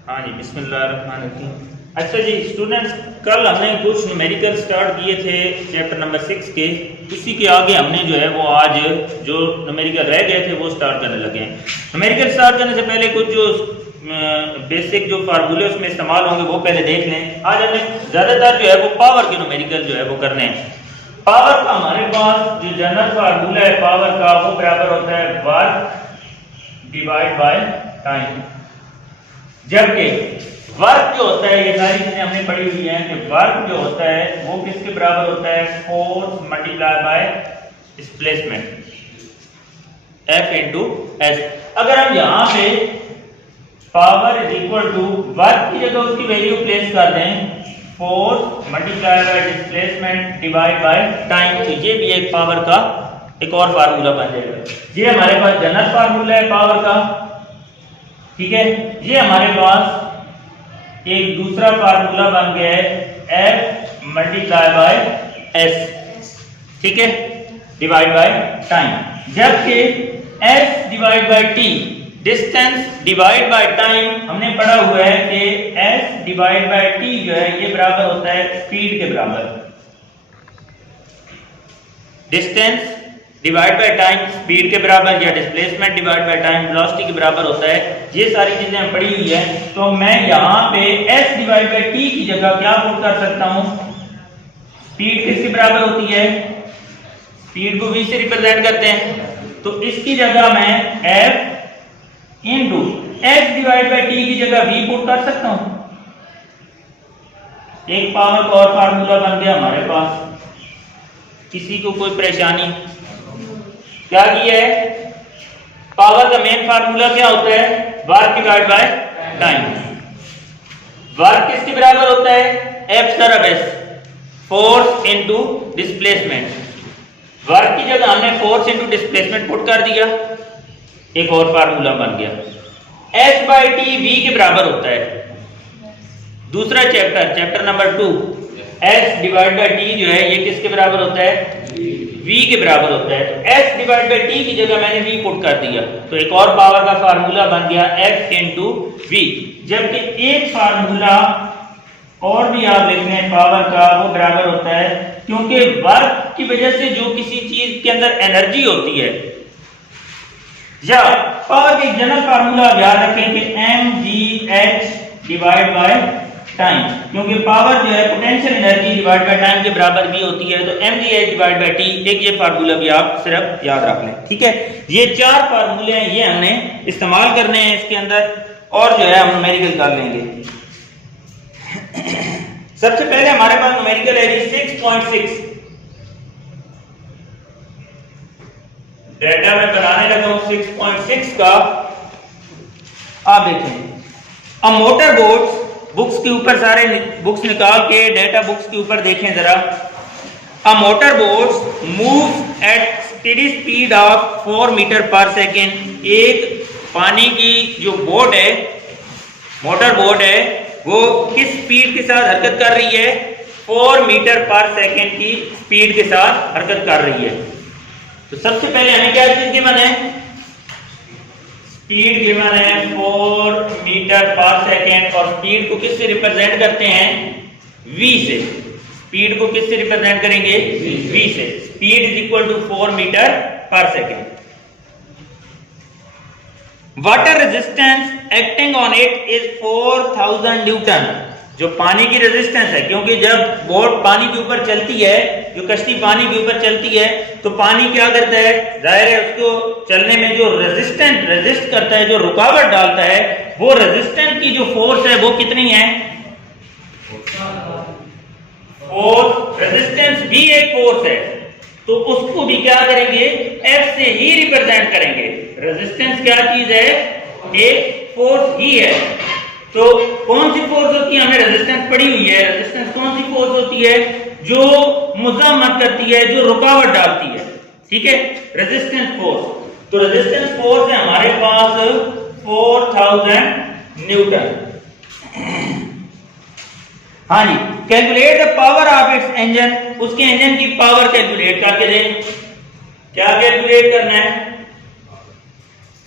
हाँ जी, बिस्मिल्लाहिर्रहमानिर्रहीम। अच्छा जी स्टूडेंट्स, कल हमने कुछ न्यूमेरिकल स्टार्ट किए थे चैप्टर नंबर 6 के। उसी के आगे हमने जो है वो आज जो न्यूमेरिकल रह गए थे वो स्टार्ट करने लगे हैं। न्यूमेरिकल स्टार्ट करने से पहले कुछ जो बेसिक जो फार्मूले उसमें इस्तेमाल होंगे वो पहले देख लें। आज हमें ज़्यादातर जो है वो पावर के न्यूमेरिकल जो है वो करने हैं। पावर का हमारे पास जो जनरल फार्मूला है पावर का वो बराबर होता है वर्क डिवाइड बाय टाइम। जबकि वर्क जो होता है, ये सारी चीजें हमने पढ़ी हुई हैं कि वर्क जो होता है वो किसके बराबर होता है, force multiply by displacement F into S. अगर हम यहां पे power is equal to work की जगह उसकी वैल्यू प्लेस कर दें force multiply by displacement divide by time, तो ये भी एक पावर का एक और फार्मूला बन जाएगा। ये हमारे पास जनरल फार्मूला है पावर का, ठीक है। ये हमारे पास एक दूसरा फार्मूला बन गया है F मल्टीप्लाई बाय S, ठीक है, डिवाइड बाय टाइम। जबकि S divide by T distance divide by time हमने पढ़ा हुआ है कि S डिवाइड बाय T जो है ये बराबर होता है स्पीड के बराबर। Distance divide by time speed के बराबर या displacement divide by time velocity के बराबर होता है। ये सारी चीजें हम पढ़ी हुई है, तो मैं यहाँ पे S डिवाइड बाय T की जगह क्या पुट कर सकता हूँ, स्पीड किसके बराबर होती है, स्पीड को V से रिप्रेजेंट करते हैं, तो इसकी जगह मैं F into S divide by T की जगह V पुट कर सकता हूँ। एक पावर का और फार्मूला बन गया हमारे पास। किसी को कोई परेशानी? क्या किया है, पावर का मेन फार्मूला क्या होता है, work divide by time. Work किसके बराबर होता है, F सरब S, force into displacement. Work की जगह हमने फोर्स इनटू डिस्प्लेसमेंट पुट कर दिया, एक और फार्मूला बन गया। S बाय T V के बराबर होता है। दूसरा chapter number 2 S divide by T जो है ये किसके बराबर होता है, V के बराबर होता है। तो S डिवाइड बाय T की जगह मैंने V पुट कर दिया, तो एक और पावर का फार्मूला बन गया F इंटू V। जबकि एक फार्मूला और भी आप देख लें पावर का, वो बराबर होता है, क्योंकि वर्क की वजह से जो किसी चीज के अंदर एनर्जी होती है, या पावर के जनरल फार्मूला याद रखें कि mgh डिवाइड बाय टाइम, क्योंकि पावर जो है potential energy divide by time के बराबर भी होती है, तो mgh डिवाइड बाय t, एक ये फार्मूला भी आप सिर्फ याद रख लें, ठीक है। ये चार फार्मूले हैं, ये हमने इस्तेमाल करने हैं इसके अंदर, और जो है हम न्यूमेरिकल कर लेंगे। सबसे पहले हमारे पास न्यूमेरिकल है जी 6.6। डेटा में बनाने लगा हूं 6.6 का। आप देखें, अब मोटर बोट्स बुक्स के ऊपर सारे बुक्स निकाल के डेटा बुक्स के ऊपर देखें जरा। A motor boats move at steady speed of 4 metre per second. एक पानी की जो बोट है, मोटर बोट है, वो किस स्पीड के साथ हरकत कर रही है, 4 मीटर पर सेकेंड की स्पीड के साथ हरकत कर रही है। तो सबसे पहले हमें क्या चीज गिवन है, स्पीड गिवन है 4 मीटर पर सेकेंड, और स्पीड को किससे रिप्रेजेंट करते हैं, v से। स्पीड को किससे रिप्रेजेंट करेंगे, v से। Speed is equal to 4 metre per second. Water resistance acting on it is 4000 newton. जो पानी की रेजिस्टेंस है, क्योंकि जब बोट पानी के ऊपर चलती है, जो कश्ती पानी के ऊपर चलती है, तो पानी क्या करता है, जाहिर है उसको चलने में जो रेजिस्ट करता है, जो रुकावट डालता है, वो रेजिस्टेंस की जो फोर्स है वो कितनी है, फोर्स। रेजिस्टेंस भी एक फोर्स है, तो उसको भी क्या करेंगे, F से ही रिप्रेजेंट करेंगे। रेजिस्टेंस क्या चीज है, एक फोर्स ही है। तो कौन सी फोर्स होती है, हमने रेजिस्टेंस पढ़ी हुई है। रेजिस्टेंस कौन सी फोर्स होती है, जो मुज़ाहमत करती है, जो रुकावट डालती है, ठीक है, रेजिस्टेंस फोर्स। तो रेजिस्टेंस फोर्स है हमारे पास 4000 न्यूटन। हाँ जी, calculate the power of its engine. उसके इंजन की पावर कैलकुलेट करके दें। क्या कैलकुलेट करना है,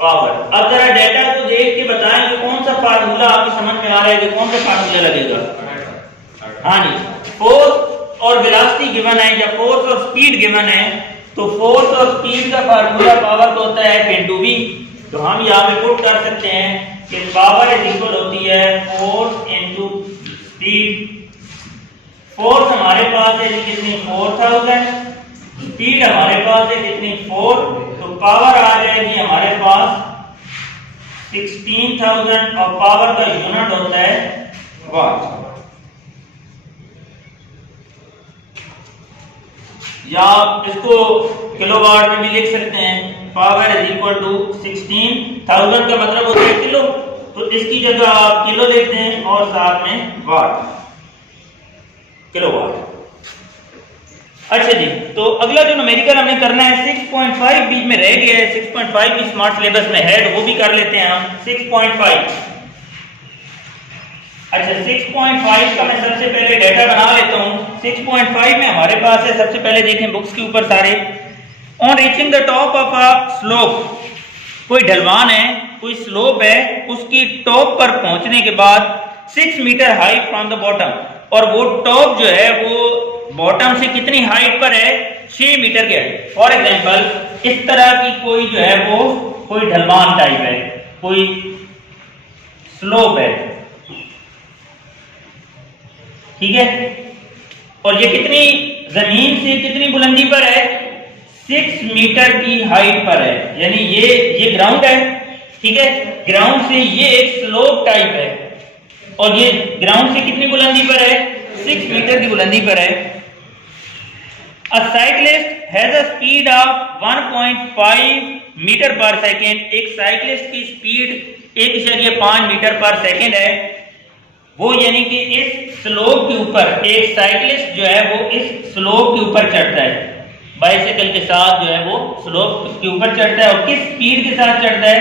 पावर। अब जरा डेटा को देख के बताएं कि कौन सा फार्मूला आपकी समझ में आ रहा है कि कौन सा फार्मूला लगेगा। हाँ जी, फोर्स और वेलोसिटी गिवन है या फोर्स और स्पीड गिवन है, तो फोर्स और स्पीड का फार्मूला पावर का होता है F into V। तो हम यहाँ पे पुट कर सकते हैं कि पावर इज इक्वल होती है फोर्स इनटू स्पीड। फोर्स हमारे पास है जी कितनी 4000, स्पीड हमारे पास है कितनी 4, तो पावर आ जाएगी हमारे पास 16000 और पावर का यूनिट होता है वाट। या आप इसको किलोवाट में भी लिख सकते हैं। पावर इज इक्वल टू 16000 का मतलब होता है किलो, तो इसकी जगह आप किलो लिखते हैं और साथ में वाट, किलोवाट। अच्छा जी, तो अगला जो न्यूमेरिकल हमने करना है 6.5 बीच में रह गया है, 6.5 भी स्मार्ट सिलेबस में है तो वो भी कर लेते हैं हम। 6.5, अच्छा 6.5 का मैं सबसे पहले डाटा बना लेता हूँ। 6.5 में हमारे पास है, सबसे पहले देखें बुक्स के ऊपर सारे, on reaching the top of a slope, कोई ढलवान है, कोई स्लोप है, उसकी टॉप पर पहुंचने के बाद 6 metre height from the bottom, और वो टॉप जो है वो बॉटम से कितनी हाइट पर है, 6 मीटर के हाइट। फॉर एग्जांपल इस तरह की कोई जो है वो कोई ढलवान टाइप है, कोई स्लोप है, ठीक है, और ये कितनी जमीन से कितनी बुलंदी पर है, 6 मीटर की हाइट पर है, यानी ये ग्राउंड है, ठीक है, ग्राउंड से ये एक स्लोप टाइप है और ये ग्राउंड से कितनी बुलंदी पर है, 6 मीटर की बुलंदी पर है। A cyclist has a speed of 1.5 metre per second, एक साइकिलिस्ट की स्पीड 1.5 मीटर पर सेकेंड है, वो यानी कि इस स्लोप के ऊपर एक साइकिलिस्ट जो है वो इस स्लोप के ऊपर चढ़ता है, बाइसिकल के साथ जो है वो स्लोप के ऊपर चढ़ता है, और किस स्पीड के साथ चढ़ता है,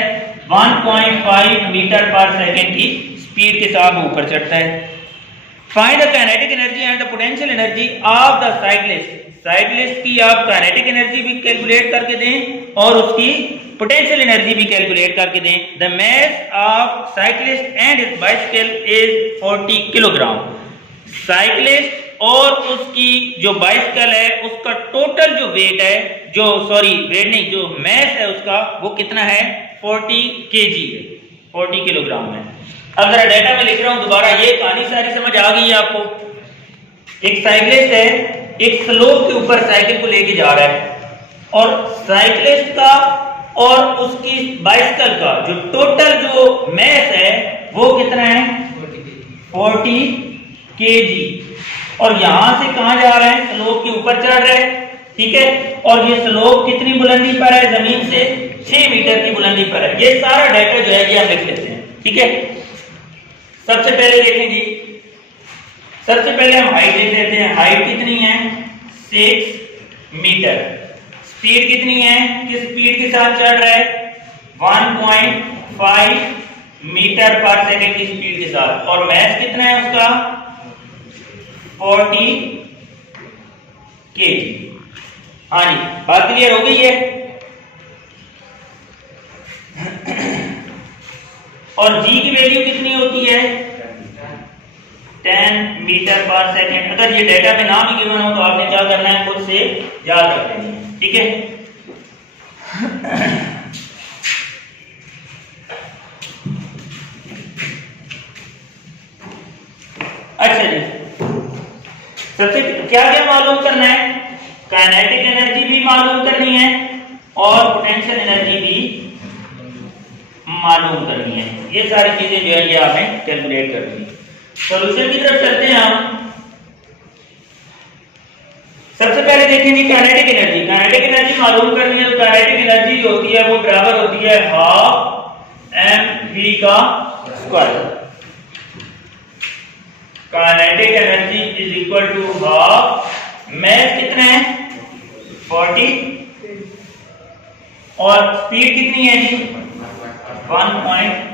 1.5 मीटर पर सेकेंड की स्पीड के साथ वो ऊपर चढ़ता है। Find the kinetic energy and the potential energy of the cyclist, cyclist की आप काइनेटिक एनर्जी भी कैलकुलेट करके दें और उसकी पोटेंशियल एनर्जी भी कैलकुलेट करके दें। The mass of cyclist and his bicycle is 40 kilogram. Cyclist और उसकी जो बाइसिकल है उसका टोटल जो वेट है, जो सॉरी वेट नहीं, जो मास है उसका वो कितना है, 40 केजी है, 40 किलोग्राम है। अब जरा डेटा में लिख रहा हूं दोबारा, ये कहानी सारी समझ आ गई है आपको। एक साइकिलिस्ट है, एक स्लोप के ऊपर साइकिल को लेके जा रहा है, और साइकिलिस्ट का और उसकी बाइसिकल का जो टोटल जो मास है वो कितना है, 40 केजी, और यहां से कहां जा रहे हैं, स्लोप के ऊपर चढ़ रहे हैं, ठीक है, और ये स्लोप कितनी बुलंदी पर है, जमीन से 6 मीटर की बुलंदी पर है। ये सारा डाटा जो है ये हम लिख लेते हैं, ठीक है। सबसे पहले देखें जी, सबसे पहले हम हाइट लिख देते हैं। हाइट कितनी है, 6 मीटर। स्पीड कितनी है, किस स्पीड के साथ चढ़ रहा है, 1.5 मीटर पर सेकेंड की स्पीड के साथ, और मास कितना है उसका, 40 केजी। हाँ जी, बात क्लियर हो गई है। और जी की वैल्यू कितनी होती है, 10 मीटर पर सेकेंड। अगर ये डेटा पे नाम ही गिवन हो तो आपने क्या करना है, खुद से याद रख लेना है, ठीक है। अच्छा जी, सबसे क्या क्या मालूम करना है, काइनेटिक एनर्जी भी मालूम करनी है और पोटेंशियल एनर्जी भी मालूम करनी है। ये सारी चीजें जो है ये आपने कैलकुलेट करनी है। सॉल्यूशन की तरफ चलते हैं हम। सबसे पहले देखेंगे काइनेटिक एनर्जी। काइनेटिक एनर्जी मालूम करनी है तो काइनेटिक एनर्जी जो होती है वो बराबर होती है हाफ mv का square. Kinetic energy is equal to half, mass कितना है 40, और स्पीड कितनी है जी 1.5।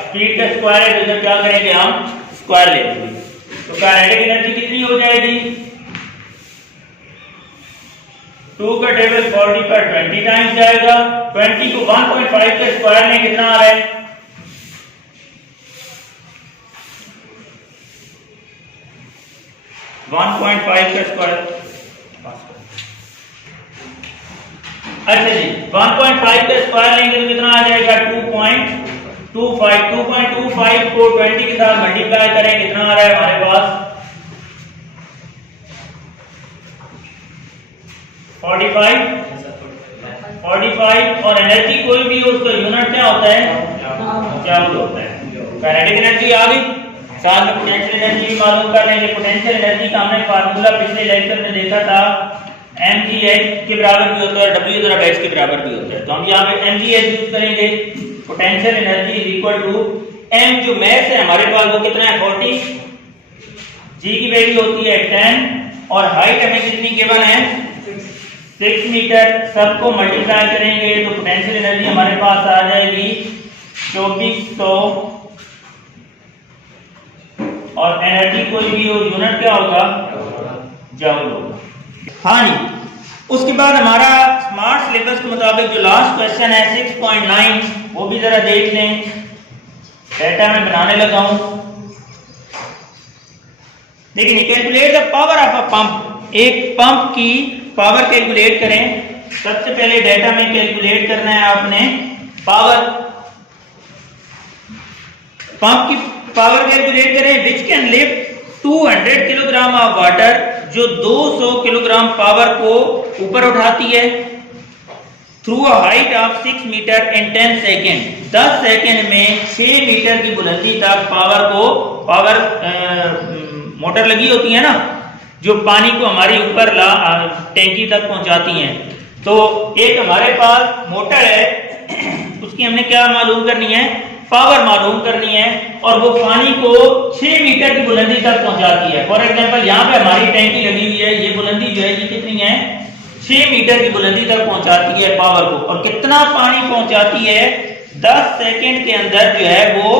स्पीड का स्क्वायर है तो इधर क्या करेंगे हम, स्क्वायर ले लेंगे, तो काइनेटिक एनर्जी कितनी हो जाएगी, 2 का टेबल 40 का 20 टाइम्स जाएगा। 20 को 1.5 के स्क्वायर में कितना आ रहा है? 1.5 का स्क्वायर। अच्छा जी, 1.5 का स्क्वायर लेंगे तो कितना आ जाएगा? 2.25। 2.25 को 20 के साथ मल्टीप्लाई करें, कितना आ रहा है हमारे पास? 45। और एनर्जी कोई भी हो उसका यूनिट क्या होता है? जूल होता है। काइनेटिक एनर्जी आ गई, साथ में पोटेंशियल एनर्जी भी मालूम कर लेंगे। पोटेंशियल एनर्जी का हमने फार्मूला पिछले लेक्चर में देखा था, mgh के बराबर भी होता है, w जरा बैच के बराबर भी होता है। तो हम यहाँ पे mgh यूज करेंगे। Potential energy is equal to m, जो मैथ है हमारे पास वो कितना है? 40, g की वैल्यू होती है 10 और हाइट हमें कितनी गिवन है? 6 मीटर। सबको मल्टीप्लाई करेंगे तो पोटेंशियल एनर्जी हमारे पास आ जाएगी 2400 और एनर्जी कोई भी हो यूनिट क्या होगा? जूल होगा। हाँ जी, उसके बाद हमारा स्मार्ट सिलेबस के मुताबिक जो लास्ट क्वेश्चन है 6.9 वो भी जरा देख लें। डेटा में बनाने लगा हूं। देखिए, calculate the power of a pump. एक पंप की पावर कैलकुलेट करें। सबसे पहले डेटा में कैलकुलेट करना है आपने पावर। पंप की पावर कैलकुलेट करें। Which can lift 200 kilogram of water, जो 200 किलोग्राम पावर को ऊपर उठाती है, through a height of 6 metre in 10 second. 10 second में 6 मीटर की बुलंदी तक पावर मोटर लगी होती है ना, जो पानी को हमारी ऊपर टैंकी तक पहुंचाती हैं। तो एक हमारे पास मोटर है, उसकी हमने क्या मालूम करनी है? पावर मालूम करनी है, और वो पानी को 6 मीटर की बुलंदी तक पहुंचाती है। फॉर एग्जांपल यहाँ पे हमारी टैंकी लगी हुई है, ये बुलंदी जो है ये कितनी है? 6 मीटर की बुलंदी तक पहुंचाती है पावर को। और कितना पानी पहुंचाती है? 10 सेकंड के अंदर जो है वो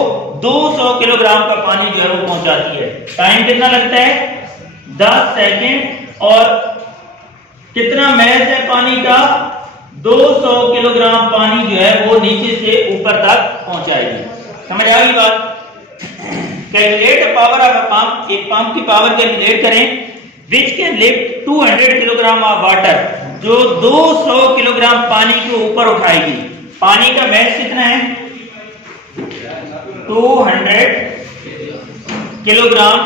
200 किलोग्राम का पानी जो है वो पहुंचाती है। टाइम कितना लगता है? 10 सेकंड। और कितना मैस है पानी का? 200 किलोग्राम पानी जो है वो नीचे से ऊपर तक पहुंचाएगी। समझ आ गई बात? Calculate power of a pump. एक पंप की पावर कैलकुलेट करें। Which can lift 200 kilogram of water, जो 200 किलोग्राम पानी को ऊपर उठाएगी। पानी का मैस कितना है? 200 kilogram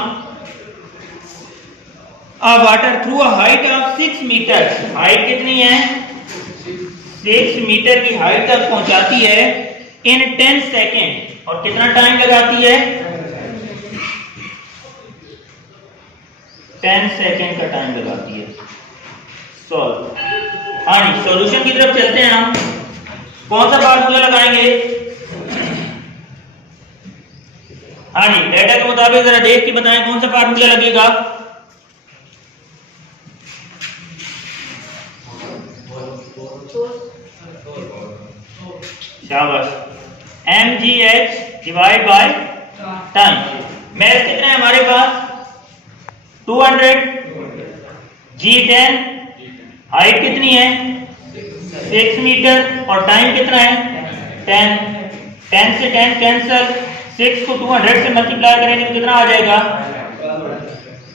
of water through a height of 6 metre. Height कितनी है? 6 मीटर की हाइट तक पहुंचाती है इन 10 सेकेंड। और कितना टाइम लगाती है? 10 सेकेंड का टाइम लगाती है। सॉल्व। हाँ जी, सॉल्यूशन की तरफ चलते हैं हम। कौन सा फार्मूला लगाएंगे? हाँ जी, डेटा के मुताबिक जरा देख के बताएं कौन सा फार्मूला लगेगा। शाबाश। mgh divide by time. Math कितना है हमारे पास? 200, g10, हाइट कितनी है? 6 मीटर और टाइम कितना है? 10। 10 से 10 कैंसल, 6 को 200 से मल्टीप्लाई करेंगे तो कितना आ जाएगा?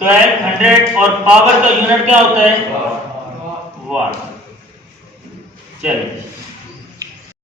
1200। और पावर का यूनिट क्या होता है? 1। चलिए।